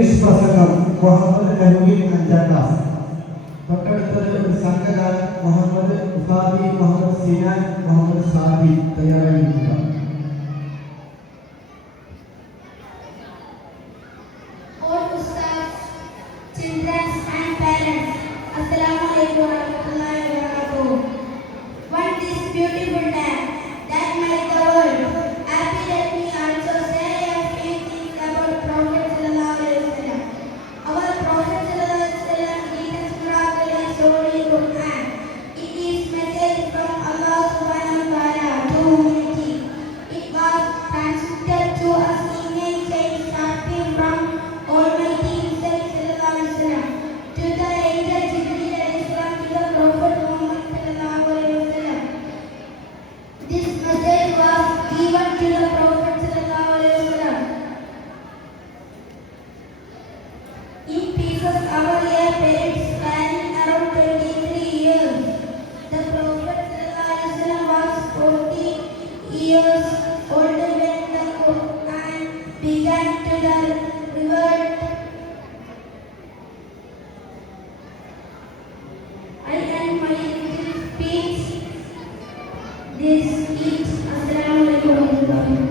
പ്രസംഗം മുഹമ്മദ് നബീൻ അഞ്ചാം ക്ലാസ്. തൊട്ടടുത്തത് ഒരു സംഘഗാനം Muhammad ഉഫാദി, Muhammad Sinan, Muhammad Saadi തയ്യാറായിരിക്കുക. All ustads, children and parents, Assalamu alaikum wa rahmatullahi wa barakatuh. On this beautiful day that made the world happy, let me also say a few things about Prophet sallallahu alaihi wasallam. Our Prophet sallallahu alaihi wasallam is miraculous story in Quran. It is message from Allah subhanahu wa ta'ala to humanity. It was transmitted to us in a chain starting from Almighty Himself sallallahu alaihi wasallam to the angel Jibreel alayhi salam to the Prophet Muhammad sallallahu alaihi wasallam. This message was given to the Prophet sallallahu alaihi wasallam in pieces our year periods spanning around 23 years. The Prophet sallallahu alaihi wasallam was 40 years old when the Quran began to the revert. I end my speech. This is Assalamu alaikum.